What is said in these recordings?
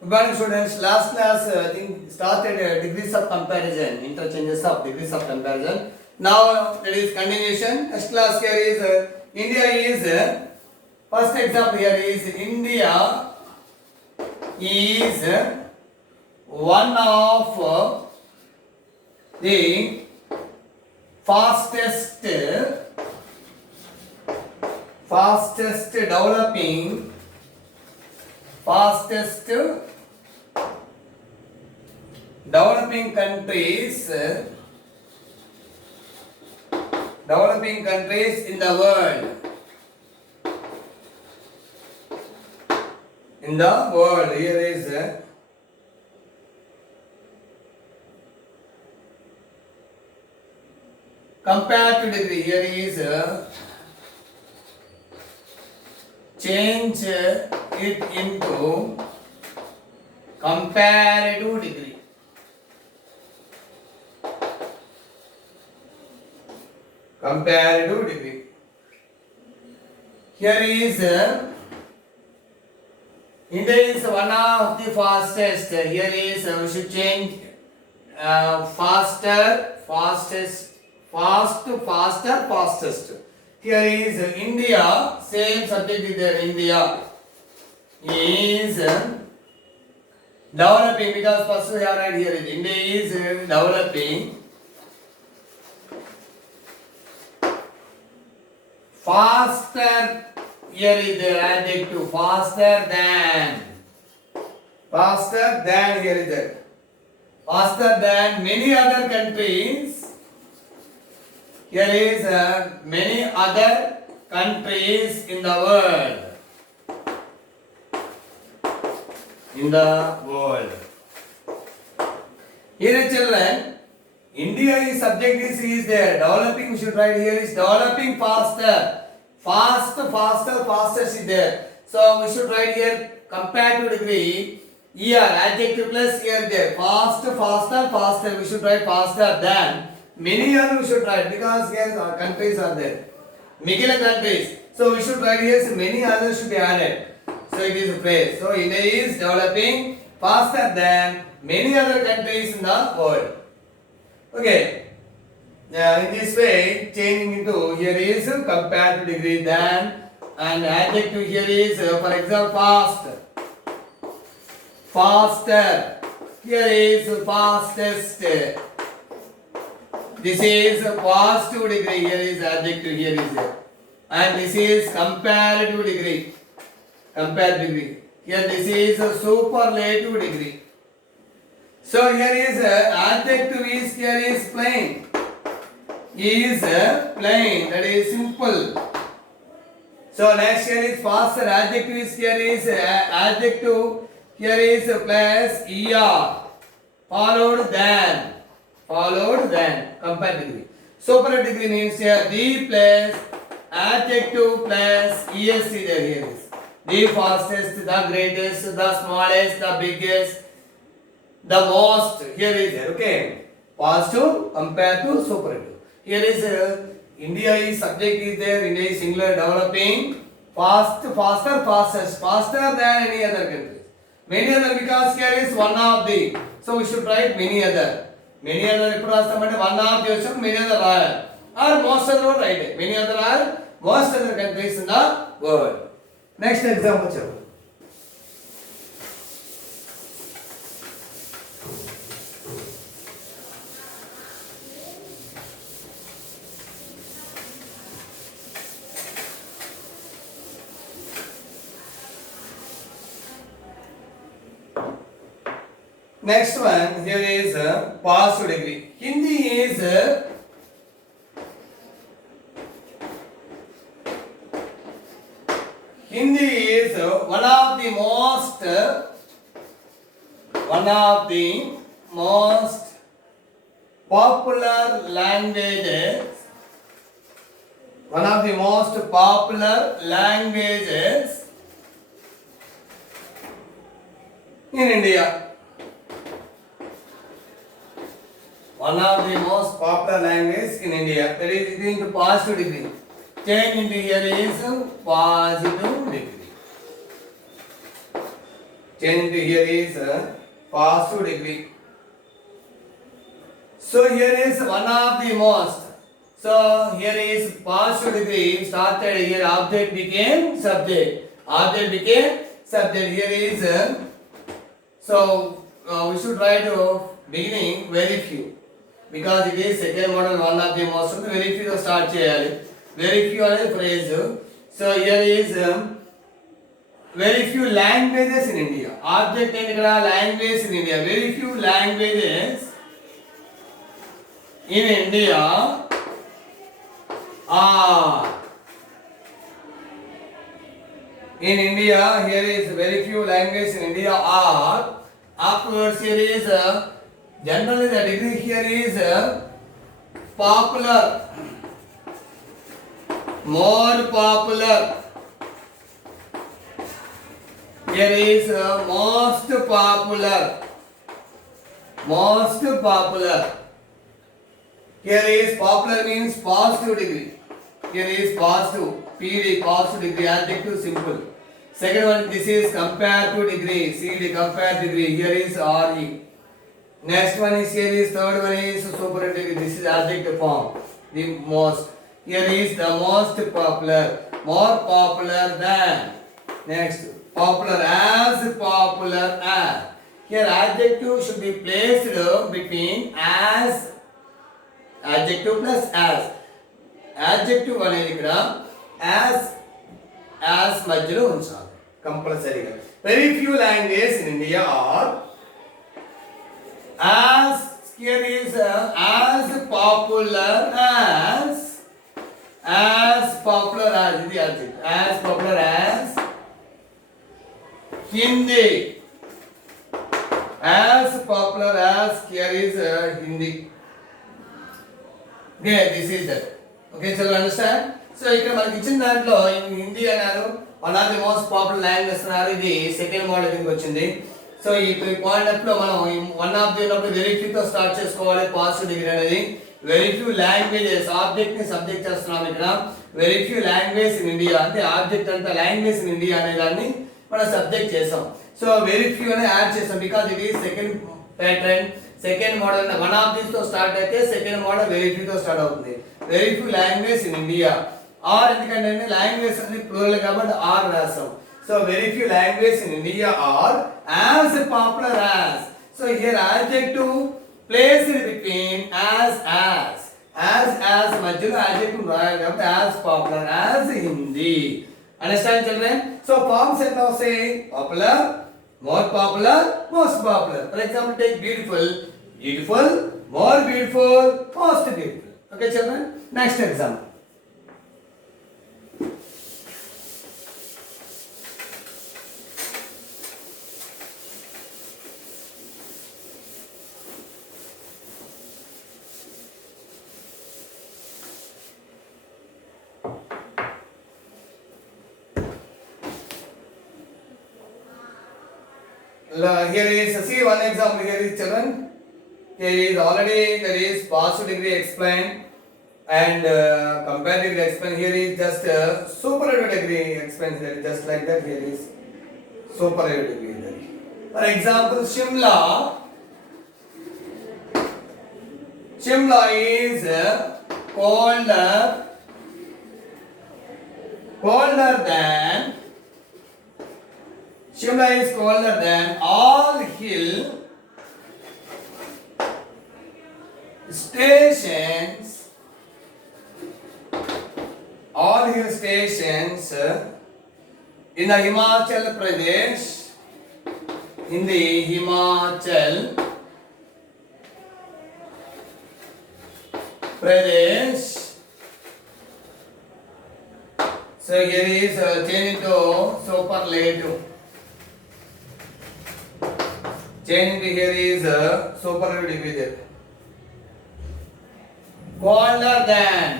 Good morning, students. Last class, I think started degrees of comparison, interchanges of degrees of comparison. Now that is continuation. Next class here is India is first example here is India is one of the fastest developing developing countries in the world. Here is comparative degree. Here is change it into comparative degree. Here is India is one of the fastest. Here is we should change fastest. Here is India, same subject is there. India is developing, because first we are right here is India is developing faster. Here is the adjective faster than. Here is it. Faster than many other countries. Here is many other countries in the world. Here children, India is subject is there. Developing, we should write here is developing faster. Fastest is there. So we should write here comparative degree. Here adjective plus here there. Faster. We should write faster than. Many other we should write, because here our countries are there. Many countries. So we should write here many others should be added. So it is a phrase. So India is developing faster than many other countries in the world. Okay. In this way, changing into here is comparative degree than, and adjective here is for example faster. Here is fastest. This is positive degree. Here is adjective. Here is and this is comparative degree. Here this is superlative degree. So here is adjective is here is plain. That is simple. So next here is faster. Adjective is here is adjective. Here is plus er followed than. Comparative degree. Superlative degree means here the plus adjective plus es there. Here is the fastest, the greatest, the smallest, the biggest, the most. Here is there. Okay. Positive compared to superlative. Here is India is subject is there. India is singular developing faster than any other countries. Many other, because here is one of the. So we should write many other. Many other one of the many other are most other right. Many other are most other countries in the world. Next example. Next one here is positive degree. Hindi is one of the most popular languages. In India. One of the most popular languages in India. That is into positive degree. Change into here is positive degree. Change to here is positive degree. So here is one of the most. So here is positive degree started here. Object became subject. Object became subject. Here is we should write beginning very few because it is second model one of the most. Very few start cheyali. Very few అనేది phrase. So here is very few languages in India. Object and language in India. Very few languages in India are. In India, here is very few languages in India are. Afterwards, here is generally the degree here is popular, more popular. Here is most popular, most popular. Here is popular means positive degree. Here is positive, PD, positive degree, adjective simple. Second one, this is comparative degree, CD, comparative degree. Here is RE. Next one is here is third one is superlative degree. This is adjective form, the most. Here is the most popular, more popular than. Next, popular as, popular as. Here adjective should be placed between as, adjective plus as. Adjective అనేది ఇక్కడ as మధ్యలో ఉంచాలి కంపల్సరీగా. Very few languages in India are as. Here is as popular as popular as ఇది adjective. As popular as Hindi. As popular as here is Hindi. Okay, this is that. Okay, so you understand? So ఇక్కడ మనకి ఇచ్చిన దాంట్లో హిందీ అన్నారు, one of the most popular language అన్నారు. ఇది second model కిందకి వచ్చింది. సో ఈ పాయింట్ లో మనం వన్ ఆఫ్ ది ఉన్నప్పుడు వెరీ ఫ్యూ తో స్టార్ట్ చేసుకోవాలి. పాజిటివ్ డిగ్రీ అనేది వెరీ ఫ్యూ లాంగ్వేజెస్, ఆబ్జెక్ట్ ని సబ్జెక్ట్ చేస్తున్నాం ఇక్కడ. Very few language in India అంటే ఆబ్జెక్ట్ అంతా లాంగ్వేజ్ ఇన్ ఇండియా అనే దాన్ని మనం సబ్జెక్ట్ చేసాం. సో వెరీ ఫ్యూ అనే యాడ్ చేసాం బికాజ్ ఇది second pattern. Second model one of this తో స్టార్ట్ అయితే సెకండ్ మోడల్ వెరీ ఫ్యూ తో స్టార్ట్ అవుతుంది. Very few language in India. Are ఎందుకంటే లాంగ్వేజ్ అనేది ప్లూరల్ కాబట్టి ఆర్ రాసాం. So very few language in India are as popular as. So here adjective placed between as మధ్యలో adjective రాయాలి కాబట్టి as popular as Hindi. Understand children? So forms ఎట్లా వస్తాయి? Popular, more popular, most popular. For example, take beautiful, beautiful, more beautiful, most beautiful. Okay children? Next example. Here is see one example. Here is children. Here is already there is positive degree explained and comparative degree explained. Here is just superlative degree explained. There is just like that. Here is superlative degree. There. For example, Shimla. Shimla is colder than. Shimla is colder than all hill stations. All hill stations in the Himachal Pradesh. In the Himachal Pradesh. So here is changed to superlative. Change here is superlative degree there. Colder than.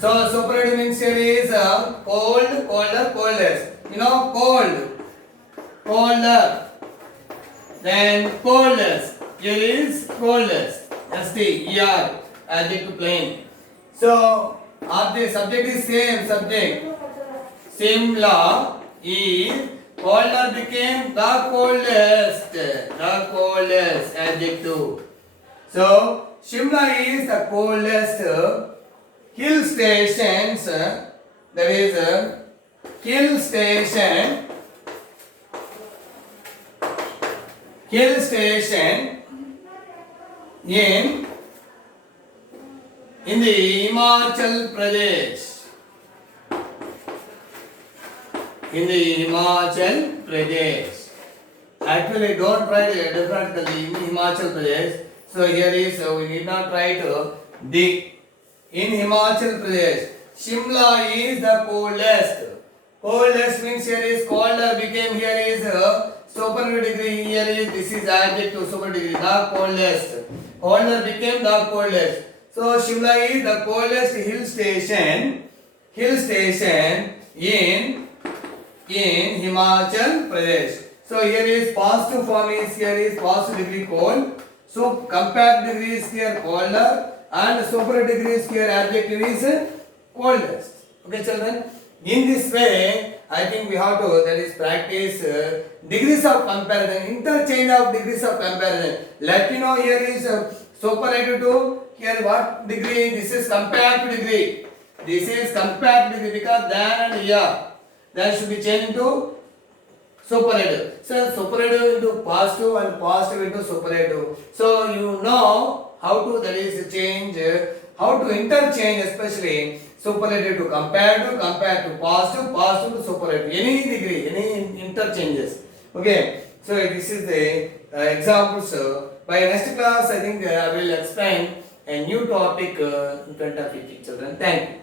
So superlative means here is cold, colder, coldest. You know cold, colder, then coldest. Here is coldest. STER adjective plain. So the subject is same subject. Shimla is Colder became the coldest. The coldest adjective. So Shimla is the coldest hill stations. That is hill station. Hill station in the Himachal Pradesh. In the Himachal Pradesh. Actually, don't write differently in Himachal Pradesh. So here is we need not write the in Himachal Pradesh. Shimla is the coldest. Coldest means here is colder became here is superlative degree. Here is this is adjective superlative degree. The coldest. Colder became the coldest. So Shimla is the coldest hill station. Hill station in Himachal Pradesh. So here is positive form is here is positive degree cold. So comparative degree is here colder and superlative degree is here adjective is coldest. Okay children. In this way, I think we have to that is practice degrees of comparison, interchange of degrees of comparison. Let you know here is superlative to here what degree? This is comparative degree. This is comparative degree because than and yeah. That should be changed into superlative. So superlative into positive and positive into superlative. So you know how to that is change, how to interchange especially superlative to comparative, comparative to positive, positive to superlative. Any degree, any interchanges. Okay. So this is the examples. By next class, I think I will explain a new topic in front of you children. Thank you.